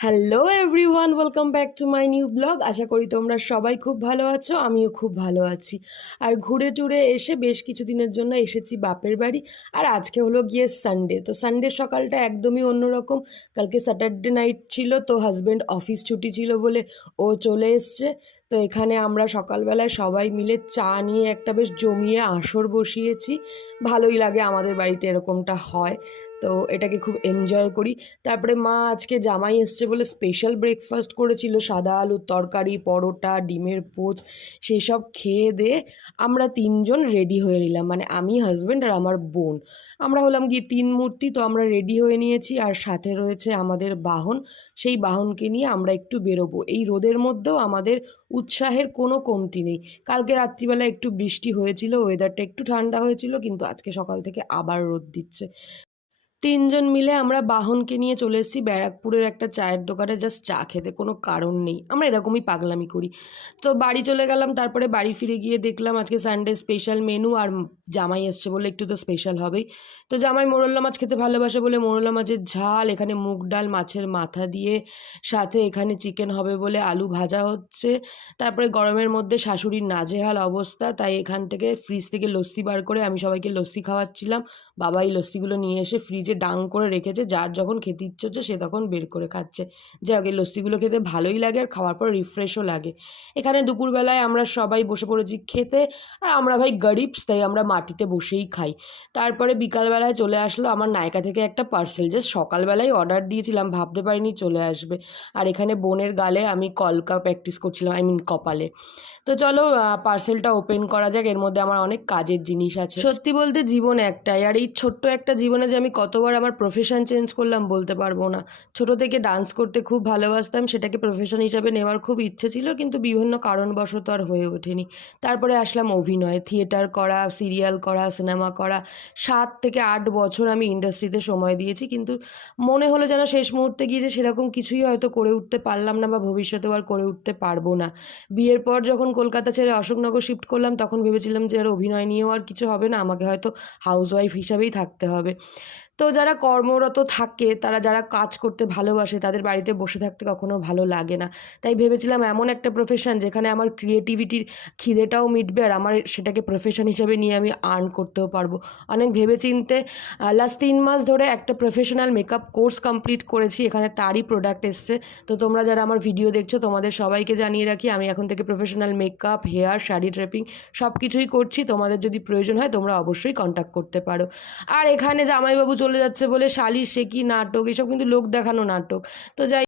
Hello everyone, welcome back to my new blog. আশা করি তোমরা সবাই খুব ভালো আছো, আমিও খুব ভালো আছি। আর ঘুরে টুরে এসে বেশ কিছুদিনের জন্য এসেছি বাপের বাড়ি। আর আজকে হলো গিয়ে সানডে, তো সানডে সকালটা একদমই অন্যরকম। কালকে স্যাটারডে নাইট ছিল, তো হাজব্যান্ড অফিস ছুটি ছিল বলে ও চলে এসছে। তো এখানে আমরা সকালবেলায় সবাই মিলে চা নিয়ে একটা বেশ জমিয়ে আসর বসিয়েছি। ভালোই লাগে, আমাদের বাড়িতে এরকমটা হয়, তো এটাকে খুব এনজয় করি। তারপরে মা আজকে জামাই এসছে বলে স্পেশাল ব্রেকফাস্ট করেছিল, সাদা আলুর তরকারি, পরোটা, ডিমের পোচ। সেই সব খেয়ে দিয়ে আমরা তিনজন রেডি হয়ে নিলাম, মানে আমি, হাজব্যান্ড আর আমার বোন। আমরা হলাম গিয়ে তিন মূর্তি, তো আমরা রেডি হয়ে নিয়েছি। আর সাথে রয়েছে আমাদের বাহন, সেই বাহনকে নিয়ে আমরা একটু বেরোবো। এই রোদের মধ্যেও আমাদের উৎসাহের কোনো কমতি নেই। কালকে রাত্রিবেলা একটু বৃষ্টি হয়েছিল, ওয়েদারটা একটু ঠান্ডা হয়েছিল, কিন্তু আজকে সকাল থেকে আবার রোদ দিচ্ছে। তিনজন মিলে আমরা বাহনকে নিয়ে চলে এসেছি ব্যারাকপুরের একটা চায়ের দোকানে, জাস্ট চা খেতে, কোনো কারণ নেই, আমরা এরকমই পাগলামি করি। তো বাড়ি চলে গেলাম। তারপরে বাড়ি ফিরে গিয়ে দেখলাম আজকে সানডে স্পেশাল মেনু, আর জামাই এসছে বলে একটু তো স্পেশাল হবেই। তো জামাই মোরলা মাছ খেতে ভালোবাসে বলে মোরলা মাছের ঝাল, এখানে মুগ ডাল, মাছের মাথা দিয়ে, সাথে এখানে চিকেন হবে বলে আলু ভাজা হচ্ছে। তারপরে গরমের মধ্যে শাশুড়ির নাজেহাল অবস্থা, তাই এখান থেকে ফ্রিজ থেকে লস্যি বার করে আমি সবাইকে লস্যি খাওয়াচ্ছিলাম। বাবা এই লস্যিগুলো নিয়ে এসে ফ্রিজে ডাং করে রেখেছে, যার যখন খেতে ইচ্ছে হচ্ছে সে তখন বের করে খাচ্ছে। যাই হোক, এই লস্যিগুলো খেতে ভালোই লাগে আর খাওয়ার পর রিফ্রেশও লাগে। এখানে দুপুরবেলায় আমরা সবাই বসে পড়েছি খেতে, আর আমরা ভাই গরিবস, তাই আমরা মাটিতে বসেই খাই। তারপরে বিকালবেলায় চলে আসলো আমার নায়কা থেকে একটা পার্সেল, জাস্ট সকালবেলায় অর্ডার দিয়েছিলাম, ভাবতে পারিনি চলে আসবে। আর এখানে বোনের গালে আমি কলকা প্র্যাকটিস করছিলাম, আই মিন কপালে। তো চলো পার্সেলটা ওপেন করা যাক, এর মধ্যে আমার অনেক কাজের জিনিস আছে। সত্যি বলতে জীবন একটাই, আর এই ছোট্ট একটা জীবনে যে আমি কতবার আমার প্রফেশন চেঞ্জ করলাম বলতে পারবো না। ছোট থেকে ডান্স করতে খুব ভালোবাসতাম, সেটাকে প্রফেশন হিসাবে নেওয়ার খুব ইচ্ছে ছিল, কিন্তু বিভিন্ন কারণবশত আর হয়ে ওঠেনি। তারপরে আসলাম অভিনয়, থিয়েটার করা, সিরিয়াল করা, সিনেমা করা। 7 থেকে 8 বছর আমি ইন্ডাস্ট্রিতে সময় দিয়েছি, কিন্তু মনে হলো যেন শেষ মুহূর্তে গিয়ে যে সেরকম কিছুই হয়তো করে উঠতে পারলাম না, বা ভবিষ্যতেও আর করে উঠতে পারবো না। বিয়ের পর যখন কলকাতা ছেড়ে অশোকনগর শিফট করলাম, তখন ভেবেছিলাম যে আর অভিনয় নিয়েও আর কিছু হবে না, আমাকে হয়তো হাউসওয়াইফ হিসাবেই থাকতে হবে। তো যারা কর্মরত থাকে, তারা যারা কাজ করতে ভালোবাসে, তাদের বাড়িতে বসে থাকতে কখনো ভালো লাগে না। তাই ভেবেছিলাম এমন একটা প্রফেশন যেখানে আমার ক্রিয়েটিভিটির খিদেটাও মিটবে, আর আমার সেটাকে প্রফেশন হিসেবে নিয়ে আমি আর্ন করতেও পারবো। অনেক ভেবেচিন্তে লাস্ট 3 মাস ধরে একটা প্রফেশনাল মেকআপ কোর্স কমপ্লিট করেছি, এখানে তারই প্রোডাক্ট এসছে। তো তোমরা যারা আমার ভিডিও দেখছো, তোমাদের সবাইকে জানিয়ে রাখি, আমি এখন থেকে professional makeup, hair, sari draping সব কিছুই করছি। তোমাদের যদি প্রয়োজন হয় তোমরা অবশ্যই কন্ট্যাক্ট করতে পারো। আর এখানে জামাইবাবু চলে যাচ্ছে বলে শালির সে কি নাটক, এসব কিন্তু লোক দেখানো নাটক। তো যাই